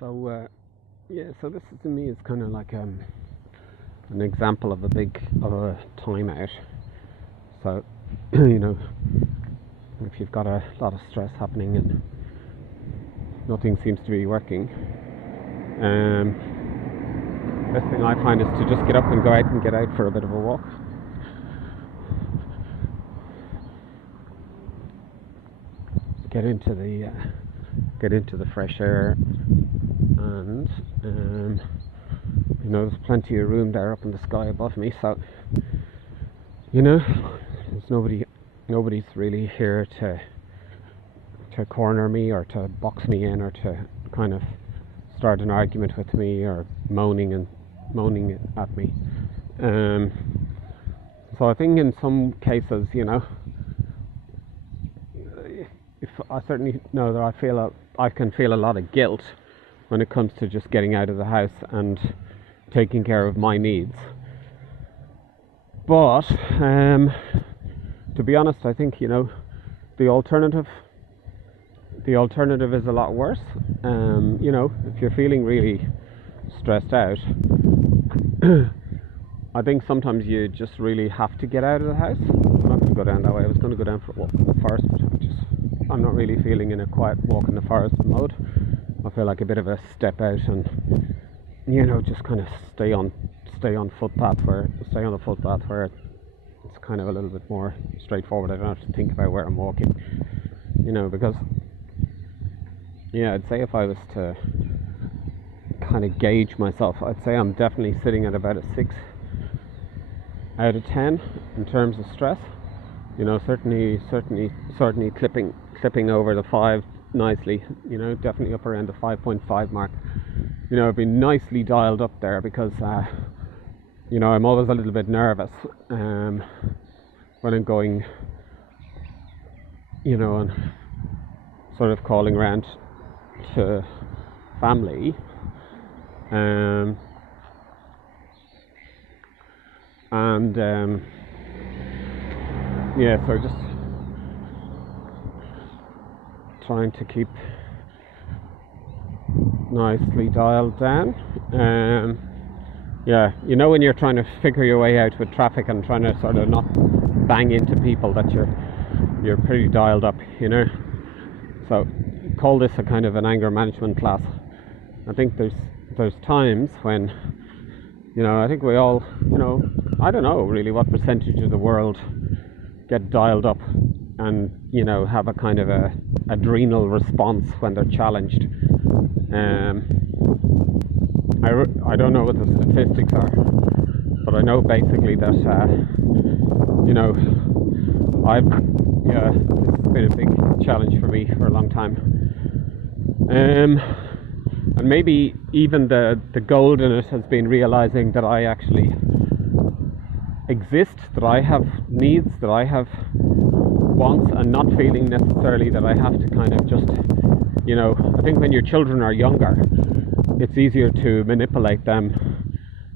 So this is, to me, is kind of like an example of a timeout. So, you know, if you've got a lot of stress happening and nothing seems to be working, best thing I find is to just get up and go out and get out for a bit of a walk. Get into the fresh air, and there's plenty of room there up in the sky above me. So there's nobody's really here to corner me or to box me in or to kind of start an argument with me or moaning at me. So I think in some cases, if I certainly know that I can feel a lot of guilt when it comes to just getting out of the house and taking care of my needs. But to be honest, I think the alternative is a lot worse. If you're feeling really stressed out, I think sometimes you just really have to get out of the house. I'm not going to go down that way. I was going to go down for a walk in the forest, but I'm not really feeling in a quiet walk in the forest mode. I feel like a bit of a step out and just kind of stay on the footpath where it's kind of a little bit more straightforward. I don't have to think about where I'm walking, because I'd say if I was to kind of gauge myself, I'd say I'm definitely sitting at about a 6 out of 10 in terms of stress. Certainly clipping over the 5 nicely. Definitely up around the 5.5 mark. I've been nicely dialed up there because I'm always a little bit nervous when I'm going, and sort of calling around to family. So just trying to keep nicely dialed down. When you're trying to figure your way out with traffic and trying to sort of not bang into people, that you're pretty dialed up, So call this a kind of an anger management class. I think there's times when, I think we all, I don't know really what percentage of the world get dialed up and, have a kind of a adrenal response when they're challenged. I don't know what the statistics are, but I know basically that, this has been a big challenge for me for a long time. And maybe even the gold in it has been realizing that I actually exist, that I have needs, that I have wants, and not feeling necessarily that I have to kind of just, I think when your children are younger, it's easier to manipulate them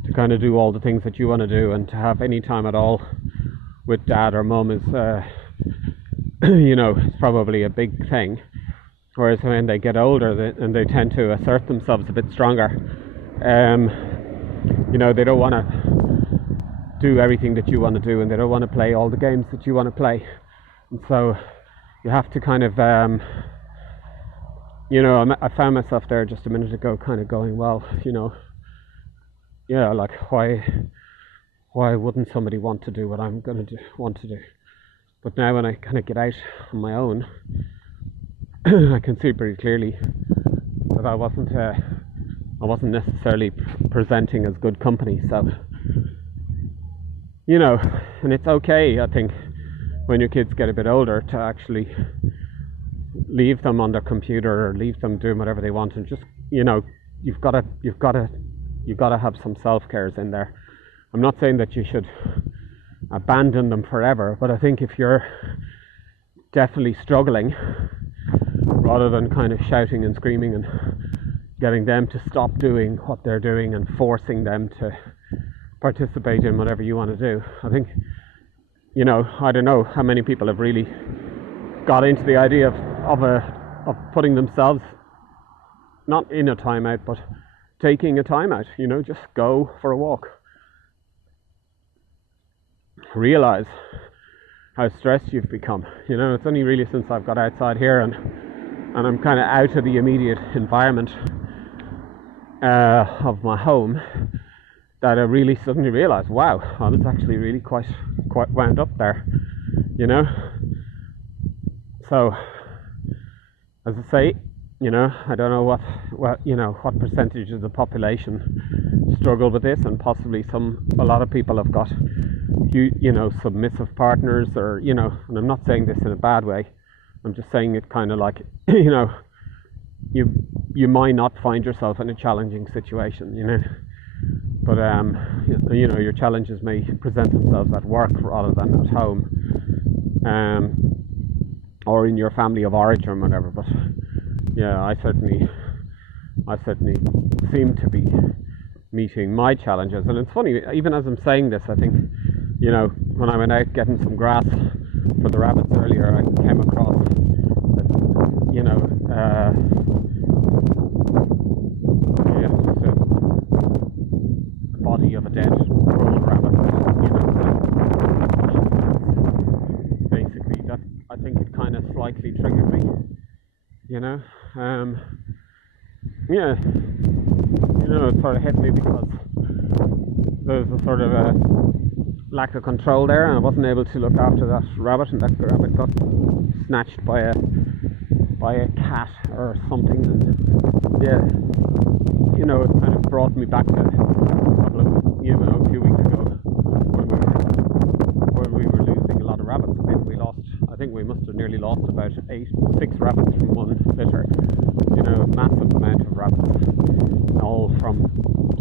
to kind of do all the things that you want to do, and to have any time at all with dad or mum is, it's probably a big thing. Whereas when they get older and they tend to assert themselves a bit stronger, they don't want to do everything that you want to do, and they don't want to play all the games that you want to play. And so you have to kind of, I found myself there just a minute ago kind of going, well, like why wouldn't somebody want to do what I'm going to want to do? But now when I kind of get out on my own, I can see pretty clearly that I wasn't necessarily presenting as good company. So, and it's okay, I think, when your kids get a bit older, to actually leave them on their computer or leave them doing whatever they want, and just, you've got to have some self-cares in there. I'm not saying that you should abandon them forever, but I think if you're definitely struggling, rather than kind of shouting and screaming and getting them to stop doing what they're doing and forcing them to participate in whatever you want to do, I think, I don't know how many people have really got into the idea of putting themselves not in a timeout, but taking a timeout, you know, just go for a walk. Realize how stressed you've become. You know, it's only really since I've got outside here and I'm kind of out of the immediate environment of my home that I really suddenly realized, wow, I was actually really quite wound up there, you know. So, as I say, you know, I don't know what percentage of the population struggle with this, and possibly a lot of people have got, you know, submissive partners, or, you know, and I'm not saying this in a bad way. I'm just saying it kind of like, you know, you might not find yourself in a challenging situation, you know, but you know, your challenges may present themselves at work rather than at home, or in your family of origin or whatever. But yeah, I certainly seem to be meeting my challenges. And it's funny, even as I'm saying this, I think, you know, when I went out getting some grass for the rabbits earlier, I came across, you know, just a body of a dead bull rabbit, you know. Basically, that, I think it kind of slightly triggered me, you know. Yeah, you know, it sort of hit me because there's a sort of a lack of control there, and I wasn't able to look after that rabbit, and that rabbit got snatched by a cat or something. And yeah, you know, it kind of brought me back to a few weeks ago when we were losing a lot of rabbits. I think we must have nearly lost about 6 rabbits from one litter. You know, massive amount of rabbits, all from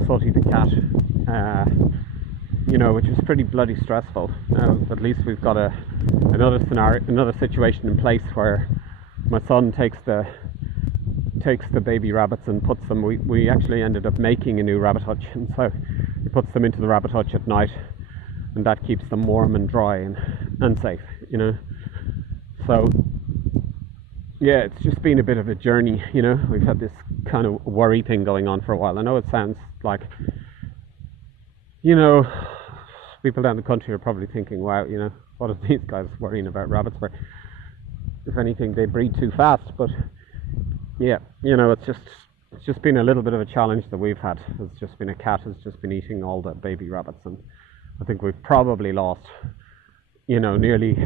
Sooty the cat. You know, which is pretty bloody stressful. At least we've got another situation in place where my son takes the baby rabbits and puts them. We actually ended up making a new rabbit hutch, and so he puts them into the rabbit hutch at night, and that keeps them warm and dry and safe. You know, so yeah, it's just been a bit of a journey. You know, we've had this kind of worry thing going on for a while. I know it sounds like, you know, people down the country are probably thinking, wow, you know, what are these guys worrying about rabbits for? If anything, they breed too fast. But yeah, you know, it's just been a little bit of a challenge that we've had. It's just been a cat has just been eating all the baby rabbits, and I think we've probably lost, you know, nearly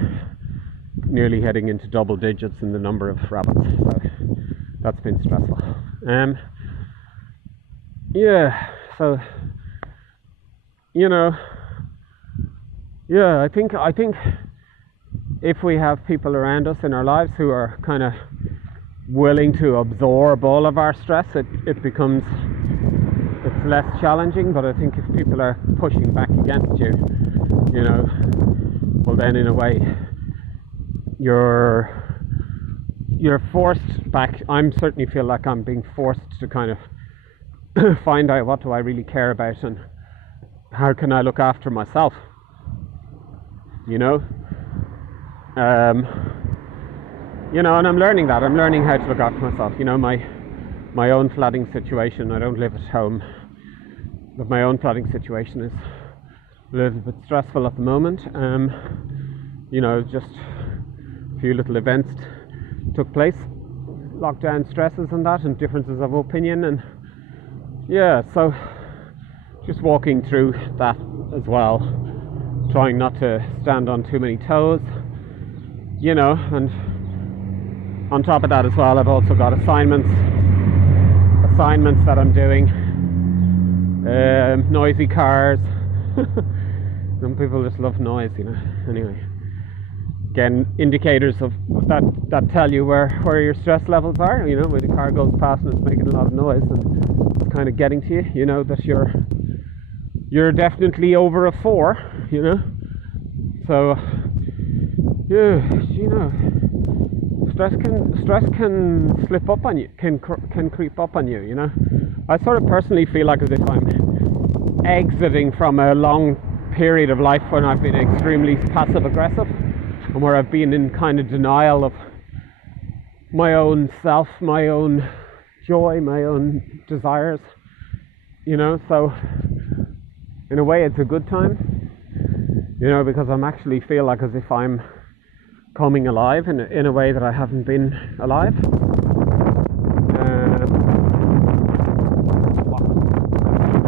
heading into double digits in the number of rabbits. So that's been stressful. Yeah, so, you know, yeah, I think if we have people around us in our lives who are kind of willing to absorb all of our stress, it's less challenging. But I think if people are pushing back against you, you know, well then in a way you're forced back. I'm certainly feel like I'm being forced to kind of find out what do I really care about and how can I look after myself, you know. You know, and I'm learning that. I'm learning how to look after myself. You know, my own flooding situation, I don't live at home, but my own flooding situation is a little bit stressful at the moment. You know, just a few little events took place, lockdown stresses and that, and differences of opinion, and yeah, so just walking through that as well, trying not to stand on too many toes, you know. And on top of that as well, I've also got assignments that I'm doing, noisy cars. Some people just love noise, you know. Anyway, again, indicators of that tell you where your stress levels are. You know, when the car goes past and it's making a lot of noise and it's kind of getting to you, you know that you're definitely over a 4, you know. So yeah, you know, stress can slip up on you, can creep up on you, you know. I sort of personally feel like as if I'm exiting from a long period of life when I've been extremely passive aggressive, and where I've been in kind of denial of my own self, my own joy, my own desires, you know. So in a way it's a good time, you know, because I'm actually feel like as if I'm coming alive in a way that I haven't been alive.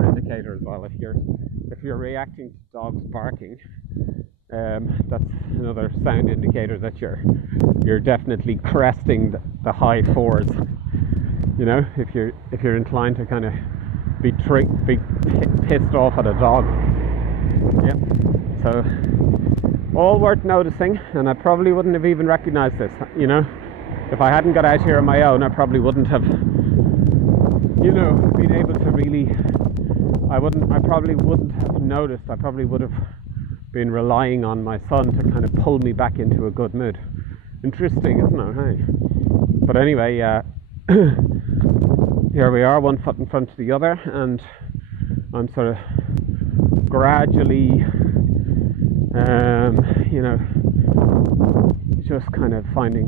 Indicator as well. If you're reacting to dogs barking, that's another sound indicator that you're definitely cresting the high fours. You know, if you're inclined to kind of be pissed off at a dog. Yep. So all worth noticing, and I probably wouldn't have even recognized this. You know, if I hadn't got out here on my own, I probably wouldn't have, you know, been able to really. I probably wouldn't have noticed. I probably would have been relying on my son to kind of pull me back into a good mood. Interesting, isn't it? Hey. But anyway, here we are, one foot in front of the other, and I'm sort of gradually, you know, just kind of finding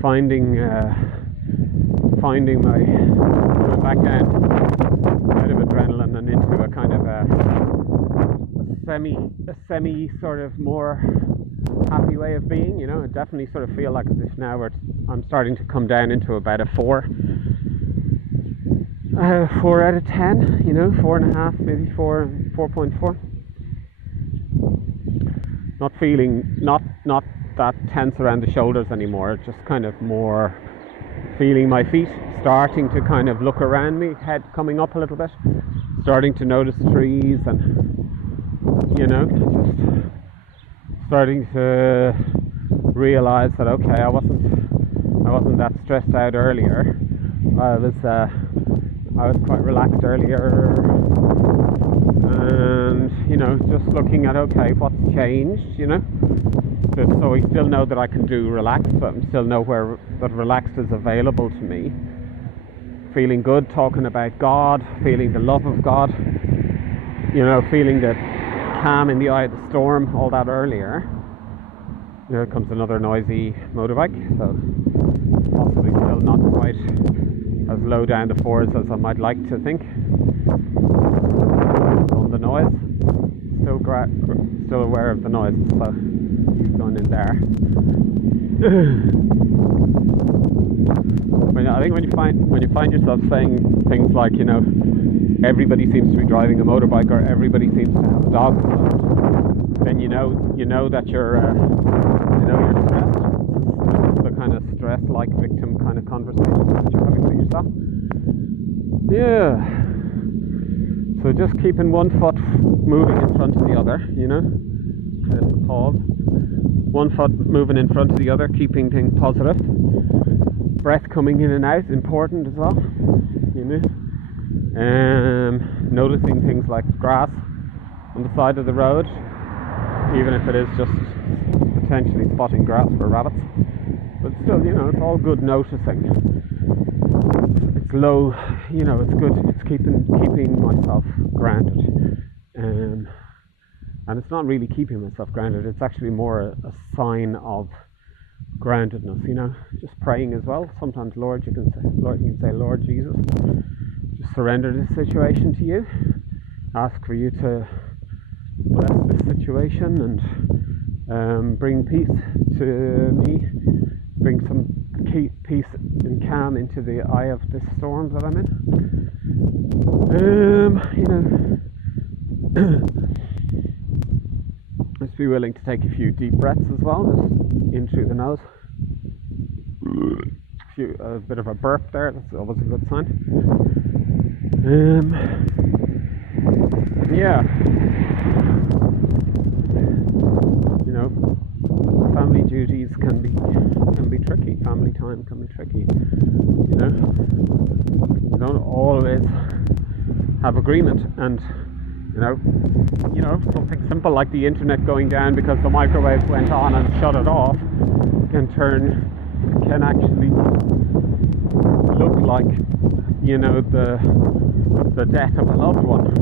my going back down out of adrenaline and into a kind of a semi sort of more happy way of being. You know, I definitely sort of feel like as if now I'm starting to come down into about a 4 out of 10, you know, 4.5, maybe 4.4. Not feeling not that tense around the shoulders anymore, just kind of more feeling my feet starting to kind of look around me, head coming up a little bit, starting to notice trees, and, you know, just starting to realize that okay, I wasn't that stressed out earlier. I was quite relaxed earlier, and, you know, just looking at okay, what's changed, you know. So I still know that I can do relaxed, but I still know where that relaxed is available to me. Feeling good, talking about God, feeling the love of God, you know, feeling the calm in the eye of the storm, all that earlier. Here comes another noisy motorbike, so possibly still not quite as low down the fours as I might like to think. On the noise, still aware of the noise, so he's going in there. I think when you find yourself saying things like, you know, everybody seems to be driving a motorbike or everybody seems to have a dog, then you know that you're stressed. It's the kind of stress-like victim kind of conversation that you're having with yourself. Yeah. So just keeping one foot moving in front of the other, you know. There's a pause. One foot moving in front of the other, keeping things positive. Breath coming in and out, important as well, you know. Noticing things like grass on the side of the road, even if it is just potentially spotting grass for rabbits. But still, you know, it's all good noticing. It's low, you know, it's good. It's keeping myself grounded. And it's not really keeping myself grounded. It's actually more a sign of groundedness, you know. Just praying as well. Sometimes, Lord, you can say, Lord Jesus, just surrender this situation to you. Ask for you to bless this situation and bring peace to me. Bring some peace and calm into the eye of this storm that I'm in. You know, let's be willing to take a few deep breaths as well, just in through the nose. A bit of a burp there, that's always a good sign. Yeah. You know, family duties can be tricky. Family time can be tricky. You know, you don't always have agreement, and you know, something simple like the internet going down because the microwave went on and shut it off can actually look like, you know, the death of a loved one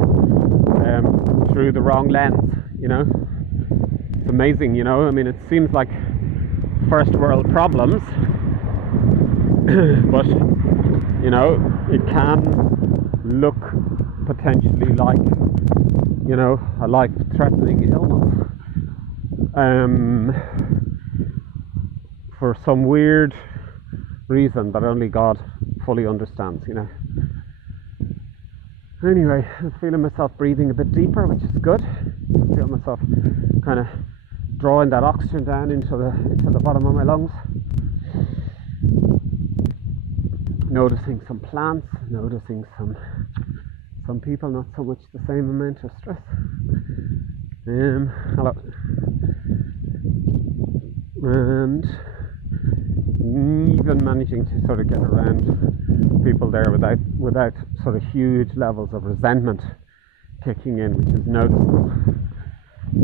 through the wrong lens. You know, it's amazing. You know, I mean, it seems like first world problems, but You know, it can look potentially like, you know, a life-threatening illness. For some weird reason that only God fully understands, you know. Anyway, I'm feeling myself breathing a bit deeper, which is good. I feel myself kind of drawing that oxygen down into the bottom of my lungs. Noticing some plants, noticing some people, not so much the same amount of stress. Hello. And even managing to sort of get around people there without sort of huge levels of resentment kicking in, which is noticeable.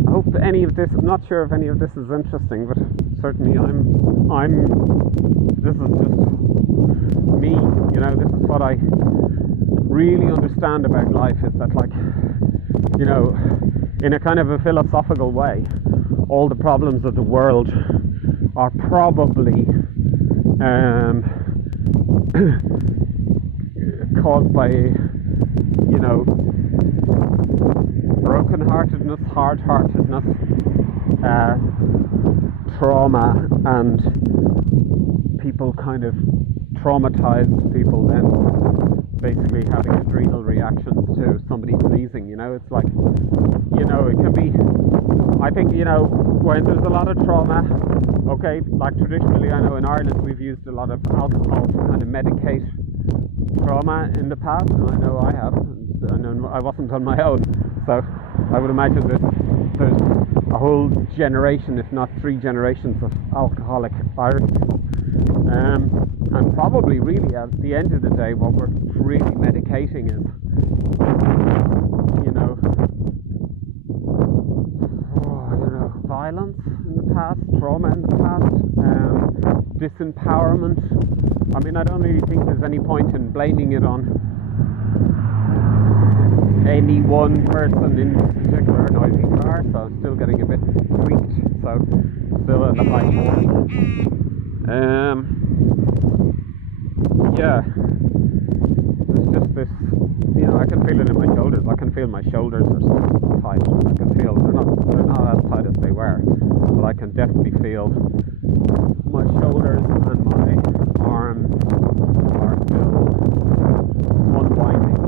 I hope I'm not sure if any of this is interesting, but certainly this is just me, you know. This is what I really understand about life, is that, like, you know, in a kind of a philosophical way, all the problems of the world are probably caused by, you know, broken-heartedness, hard-heartedness, trauma, and people kind of traumatized people then basically having adrenal reactions to somebody sneezing, you know. It's like, you know, it can be, I think, you know, when there's a lot of trauma, okay, like traditionally, I know in Ireland we've used a lot of alcohol to kind of medicate trauma in the past, and I know I have, and I wasn't on my own, so I would imagine that there's a whole generation, if not 3 generations, of alcoholic Irish people. And probably really at the end of the day, what we're really medicating is, you know, violence in the past, trauma in the past, disempowerment. I mean, I don't really think there's any point in blaming it on any one person in particular. Noisy car, so I'm still getting a bit tweaked, so still in the high 40s. Yeah, there's just this, you know, I can feel it in my shoulders. I can feel my shoulders are so tight. I can feel they're not as tight as they were, but I can definitely feel my shoulders and my arms are still unwinding.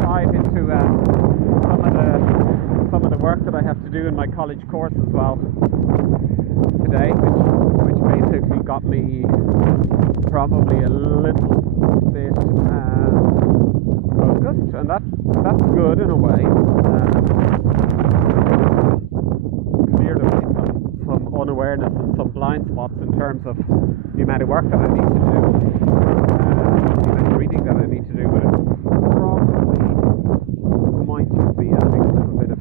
Dive into some of the work that I have to do in my college course as well today, which basically got me probably a little bit focused, and that's good in a way. Cleared away some unawareness and some blind spots in terms of the amount of work that I need to do, the amount of reading that I need to do, but it probably might just be adding a little bit of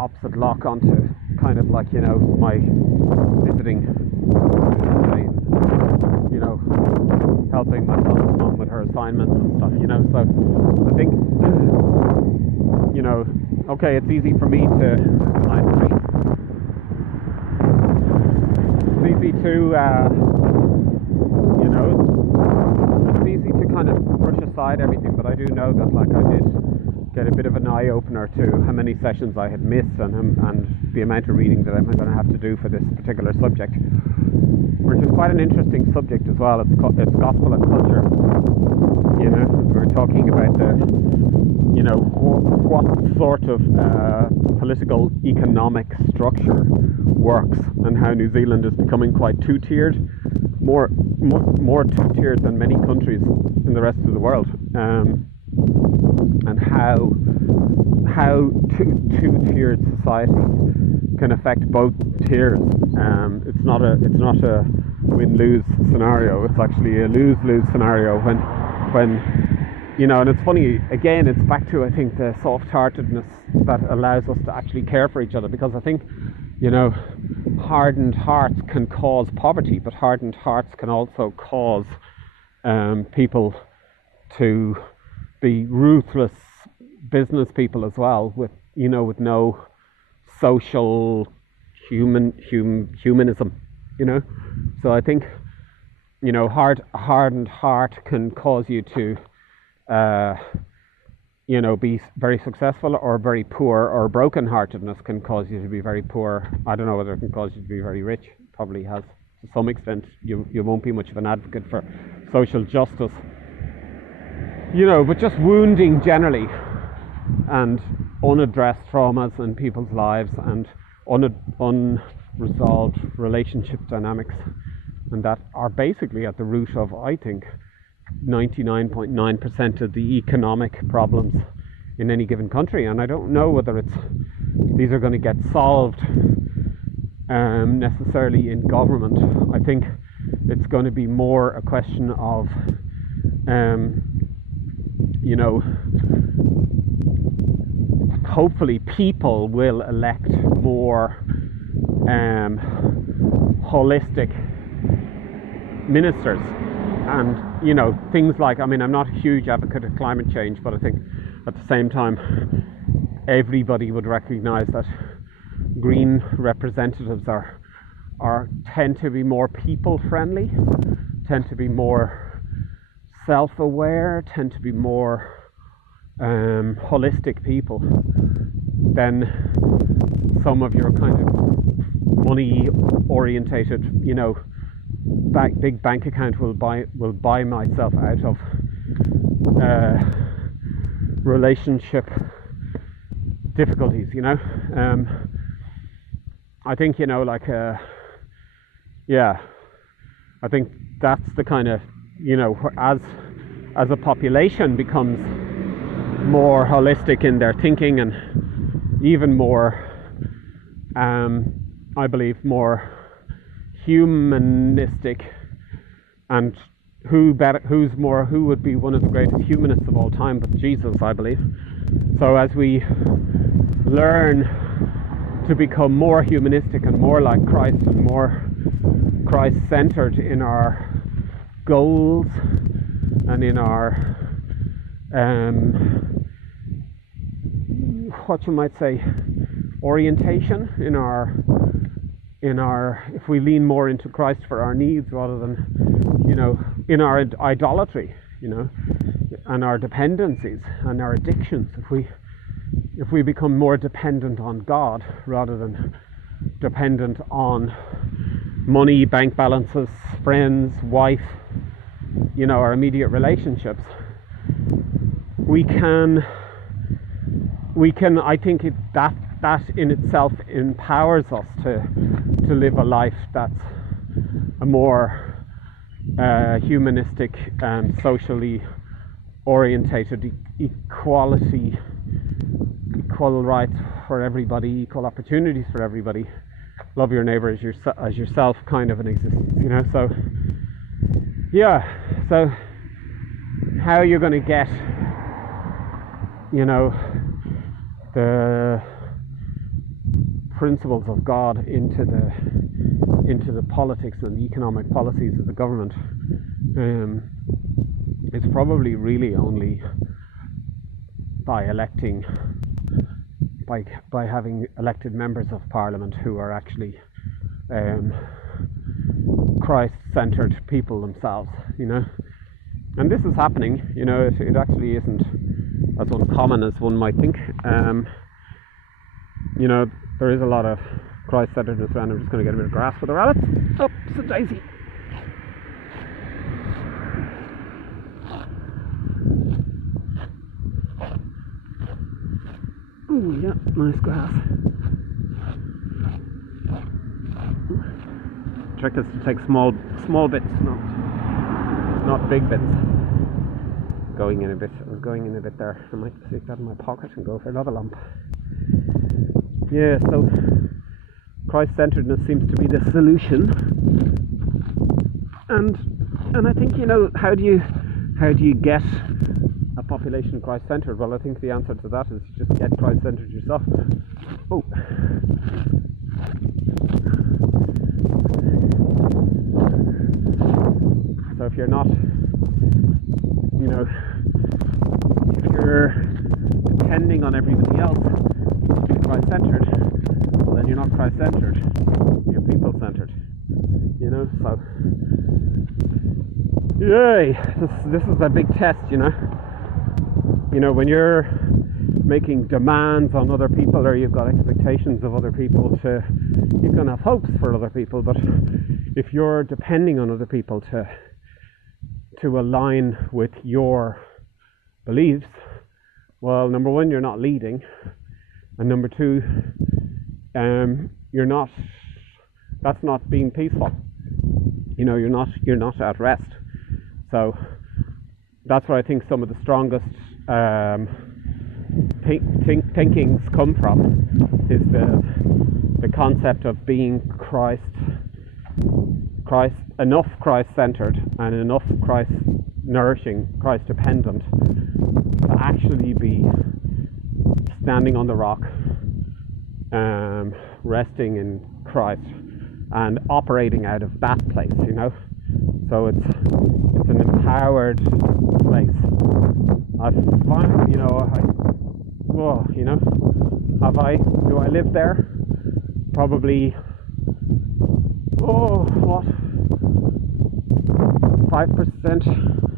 opposite lock onto kind of like, you know, my visiting, you know, helping my son's mum with her assignments and stuff, you know. So I think, you know, okay, it's easy for me to, it's easy to, you know, it's easy to kind of brush aside everything, but I do know that, like, I did get a bit of an eye-opener to how many sessions I had missed and the amount of reading that I'm going to have to do for this particular subject, which is quite an interesting subject as well. It's gospel and culture. You know, we're talking about the, you know, what sort of political economic structure works, and how New Zealand is becoming quite two-tiered, more two-tiered than many countries in the rest of the world. And how two-tiered society can affect both tiers. It's not a win-lose scenario. It's actually a lose-lose scenario when you know. And it's funny, again, it's back to, I think, the soft-heartedness that allows us to actually care for each other, because I think, you know, hardened hearts can cause poverty, but hardened hearts can also cause people to be ruthless business people as well, with, you know, with no social humanism, you know. So I think, you know, hardened heart can cause you to, you know, be very successful or very poor, or broken-heartedness can cause you to be very poor. I don't know whether it can cause you to be very rich. Probably has to some extent. You won't be much of an advocate for social justice, you know, but just wounding generally, and unaddressed traumas in people's lives, and unresolved relationship dynamics, and that are basically at the root of, I think, 99.9% of the economic problems in any given country. And I don't know whether these are going to get solved necessarily in government. I think it's going to be more a question of, you know, hopefully people will elect more holistic ministers. And, you know, things like, I mean, I'm not a huge advocate of climate change, but I think at the same time, everybody would recognize that green representatives tend to be more people friendly, tend to be more self-aware, tend to be more holistic people than some of your kind of money orientated, you know, big bank account will buy myself out of relationship difficulties, you know. I think, you know, like yeah, I think that's the kind of, you know, as a population becomes more holistic in their thinking, and even more, I believe, more humanistic, and who would be one of the greatest humanists of all time but Jesus, I believe. So as we learn to become more humanistic and more like Christ, and more Christ-centered in our goals and in our what you might say, orientation, in our, if we lean more into Christ for our needs rather than, you know, in our idolatry, you know, and our dependencies and our addictions, if we become more dependent on God rather than dependent on money, bank balances, friends, wife, you know, our immediate relationships, we can, I think that in itself empowers us to live a life that's a more humanistic and socially orientated, equal rights for everybody, equal opportunities for everybody, love your neighbor as yourself kind of an existence, you know. So yeah, so how you're going to get, you know, the principles of God into the politics and the economic policies of the government, it's probably really only by having elected members of Parliament who are actually Christ-centered people themselves, you know. And this is happening, you know. It actually isn't as uncommon as one might think. You know, there is a lot of Christ-centeredness around. I'm just going to get a bit of grass for the rabbits. Oh, it's a daisy. Oh yeah, nice grass. Trick is to take small bits, not big bits. Going in a bit there. I might stick that in my pocket and go for another lump. Yeah, so Christ-centeredness seems to be the solution, and I think, you know, how do you get a population Christ-centered? Well, I think the answer to that is you just get Christ-centered yourself. Oh. So if you're not, you know, if you're depending on everybody else to be Christ-centered, well, then you're not Christ-centered. know. So, yay! This is a big test, you know. You know, when you're making demands on other people, or you've got expectations of other people, you can have hopes for other people, but if you're depending on other people to align with your beliefs, well, number one, you're not leading, and number two, that's not being peaceful. You know, you're not at rest. So that's where I think some of the strongest thinkings come from, is the concept of being enough Christ-centered and enough Christ-nourishing, Christ-dependent to actually be standing on the rock, resting in Christ and operating out of that place, you know. So it's an empowered place. I find, you know, do I live there? Probably, 5%,